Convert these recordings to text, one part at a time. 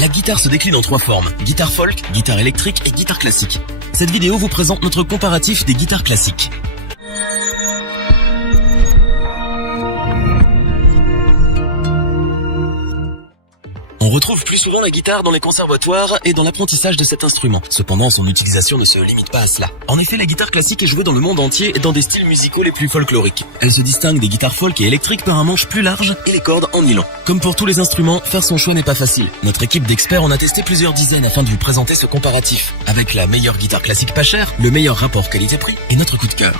La guitare se décline en 3 formes, guitare folk, guitare électrique et guitare classique. Cette vidéo vous présente notre comparatif des guitares classiques. On retrouve plus souvent la guitare dans les conservatoires et dans l'apprentissage de cet instrument. Cependant, son utilisation ne se limite pas à cela. En effet, la guitare classique est jouée dans le monde entier et dans des styles musicaux les plus folkloriques. Elle se distingue des guitares folk et électriques par un manche plus large et les cordes en nylon. Comme pour tous les instruments, faire son choix n'est pas facile. Notre équipe d'experts en a testé plusieurs dizaines afin de vous présenter ce comparatif. Avec la meilleure guitare classique pas chère, le meilleur rapport qualité-prix et notre coup de cœur.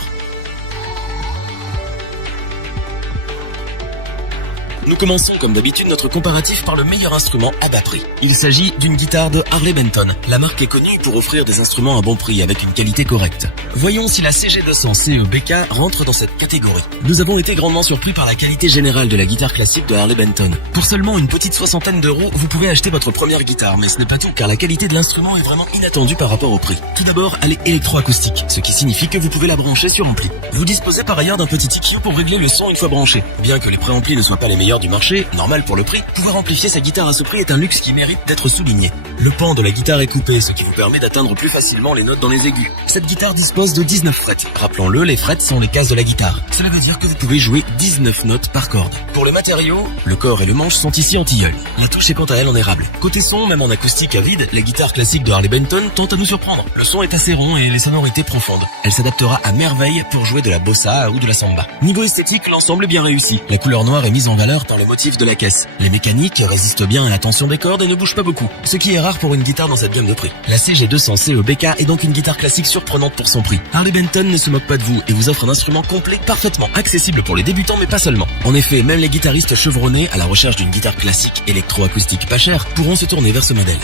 Nous commençons comme d'habitude notre comparatif par le meilleur instrument à bas prix. Il s'agit d'une guitare de Harley Benton. La marque est connue pour offrir des instruments à bon prix avec une qualité correcte. Voyons si la CG200 CE-BK rentre dans cette catégorie. Nous avons été grandement surpris par la qualité générale de la guitare classique de Harley Benton. Pour seulement une petite soixantaine d'euros, vous pouvez acheter votre première guitare, mais ce n'est pas tout car la qualité de l'instrument est vraiment inattendue par rapport au prix. Tout d'abord, elle est électroacoustique, ce qui signifie que vous pouvez la brancher sur ampli. Vous disposez par ailleurs d'un petit EQ pour régler le son une fois branché. Bien que les préamplis ne soient pas les meilleurs du marché, normal pour le prix, pouvoir amplifier sa guitare à ce prix est un luxe qui mérite d'être souligné. Le pan de la guitare est coupé, ce qui vous permet d'atteindre plus facilement les notes dans les aigus. Cette guitare dispose de 19 frettes. Rappelons-le, les frettes sont les cases de la guitare. Cela veut dire que vous pouvez jouer 19 notes par corde. Pour le matériau, le corps et le manche sont ici en tilleul. La touche est quant à elle en érable. Côté son, même en acoustique à vide, la guitare classique de Harley Benton tente à nous surprendre. Le son est assez rond et les sonorités profondes. Elle s'adaptera à merveille pour jouer de la bossa ou de la samba. Niveau esthétique, l'ensemble est bien réussi. La couleur noire est mise en valeur par le motif de la caisse. Les mécaniques résistent bien à la tension des cordes et ne bougent pas beaucoup, ce qui est rare pour une guitare dans cette gamme de prix. La CG200 CE-BK est donc une guitare classique surprenante pour son prix. Harley Benton ne se moque pas de vous et vous offre un instrument complet parfaitement accessible pour les débutants mais pas seulement. En effet, même les guitaristes chevronnés à la recherche d'une guitare classique électroacoustique pas chère pourront se tourner vers ce modèle.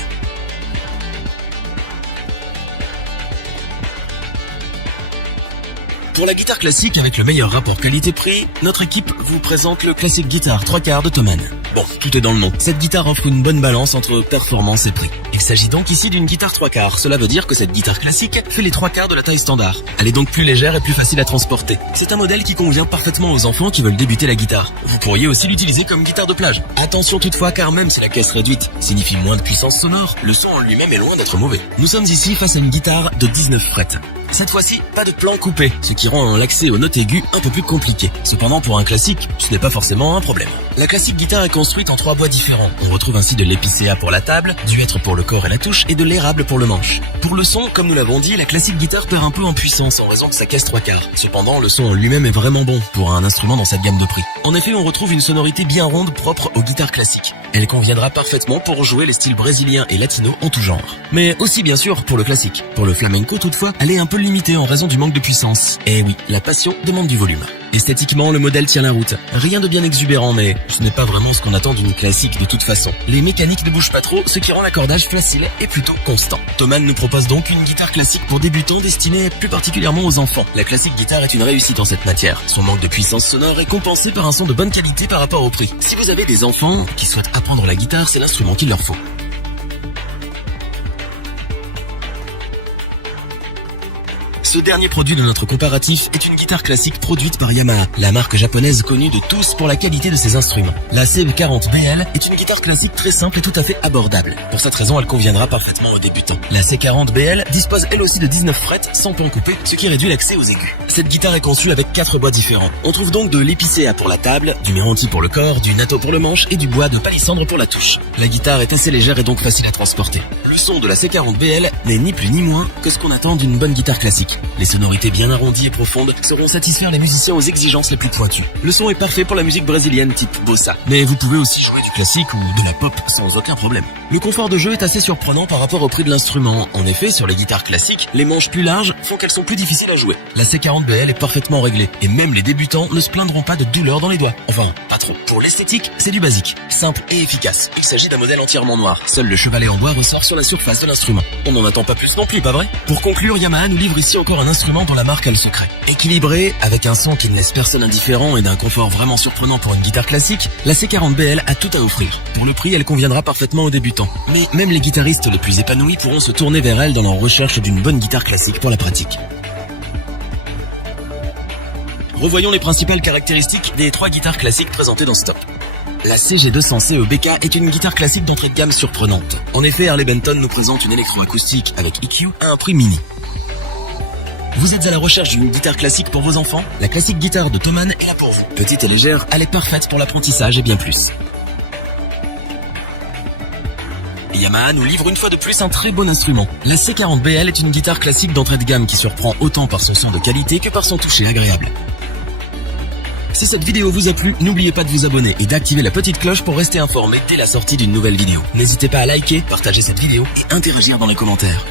Pour la guitare classique avec le meilleur rapport qualité-prix, notre équipe vous présente le Classic Guitar 3/4 de Thomann. Bon, tout est dans le nom. Cette guitare offre une bonne balance entre performance et prix. Il s'agit donc ici d'une guitare 3/4. Cela veut dire que cette guitare classique fait les 3/4 de la taille standard. Elle est donc plus légère et plus facile à transporter. C'est un modèle qui convient parfaitement aux enfants qui veulent débuter la guitare. Vous pourriez aussi l'utiliser comme guitare de plage. Attention toutefois car même si la caisse réduite signifie moins de puissance sonore, le son en lui-même est loin d'être mauvais. Nous sommes ici face à une guitare de 19 frettes. Cette fois-ci, pas de plan coupé, ce qui rend l'accès aux notes aiguës un peu plus compliqué. Cependant, pour un classique, ce n'est pas forcément un problème. La classique guitare est construite en 3 bois différents. On retrouve ainsi de l'épicéa pour la table, du hêtre pour le corps et la touche, et de l'érable pour le manche. Pour le son, comme nous l'avons dit, la classique guitare perd un peu en puissance en raison de sa caisse 3/4. Cependant, le son en lui-même est vraiment bon pour un instrument dans cette gamme de prix. En effet, on retrouve une sonorité bien ronde propre aux guitares classiques. Elle conviendra parfaitement pour jouer les styles brésiliens et latinos en tout genre. Mais aussi bien sûr pour le classique. Pour le flamenco toutefois, elle est un peu limitée en raison du manque de puissance. Et oui, la passion demande du volume. Esthétiquement, le modèle tient la route. Rien de bien exubérant, mais ce n'est pas vraiment ce qu'on attend d'une classique de toute façon. Les mécaniques ne bougent pas trop, ce qui rend l'accordage facile et plutôt constant. Thomann nous propose donc une guitare classique pour débutants destinée plus particulièrement aux enfants. La classique guitare est une réussite en cette matière. Son manque de puissance sonore est compensé par un son de bonne qualité par rapport au prix. Si vous avez des enfants qui souhaitent apprendre la guitare, c'est l'instrument qu'il leur faut. Ce dernier produit de notre comparatif est une guitare classique produite par Yamaha, la marque japonaise connue de tous pour la qualité de ses instruments. La C40BL est une guitare classique très simple et tout à fait abordable. Pour cette raison, elle conviendra parfaitement aux débutants. La C40BL dispose elle aussi de 19 frettes sans pan coupé, ce qui réduit l'accès aux aigus. Cette guitare est conçue avec 4 bois différents. On trouve donc de l'épicéa pour la table, du méranti pour le corps, du natto pour le manche et du bois de palissandre pour la touche. La guitare est assez légère et donc facile à transporter. Le son de la C40BL n'est ni plus ni moins que ce qu'on attend d'une bonne guitare classique. Les sonorités bien arrondies et profondes sauront satisfaire les musiciens aux exigences les plus pointues. Le son est parfait pour la musique brésilienne type bossa, mais vous pouvez aussi jouer du classique ou de la pop sans aucun problème. Le confort de jeu est assez surprenant par rapport au prix de l'instrument. En effet, sur les guitares classiques, les manches plus larges font qu'elles sont plus difficiles à jouer. La C40BL est parfaitement réglée, et même les débutants ne se plaindront pas de douleur dans les doigts. Enfin, pas trop. Pour l'esthétique, c'est du basique, simple et efficace. Il s'agit d'un modèle entièrement noir. Seul le chevalet en bois ressort sur la surface de l'instrument. On n'en attend pas plus non plus, pas vrai? Pour conclure, Yamaha nous livre ici encore un instrument dont la marque a le secret. Équilibré, avec un son qui ne laisse personne indifférent et d'un confort vraiment surprenant pour une guitare classique, la C40BL a tout à offrir. Pour le prix, elle conviendra parfaitement aux débutants. Mais même les guitaristes les plus épanouis pourront se tourner vers elle dans leur recherche d'une bonne guitare classique pour la pratique. Revoyons les principales caractéristiques des 3 guitares classiques présentées dans ce top. La CG200 CEBK est une guitare classique d'entrée de gamme surprenante. En effet, Harley Benton nous présente une électroacoustique avec EQ à un prix mini. Vous êtes à la recherche d'une guitare classique pour vos enfants? La classique guitare de Thomann est là pour vous. Petite et légère, elle est parfaite pour l'apprentissage et bien plus. Yamaha nous livre une fois de plus un très bon instrument. La C40BL est une guitare classique d'entrée de gamme qui surprend autant par son son de qualité que par son toucher agréable. Si cette vidéo vous a plu, n'oubliez pas de vous abonner et d'activer la petite cloche pour rester informé dès la sortie d'une nouvelle vidéo. N'hésitez pas à liker, partager cette vidéo et interagir dans les commentaires.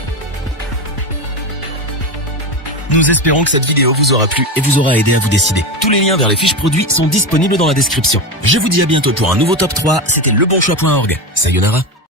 Nous espérons que cette vidéo vous aura plu et vous aura aidé à vous décider. Tous les liens vers les fiches produits sont disponibles dans la description. Je vous dis à bientôt pour un nouveau top 3, c'était lebonchoix.org. Sayonara.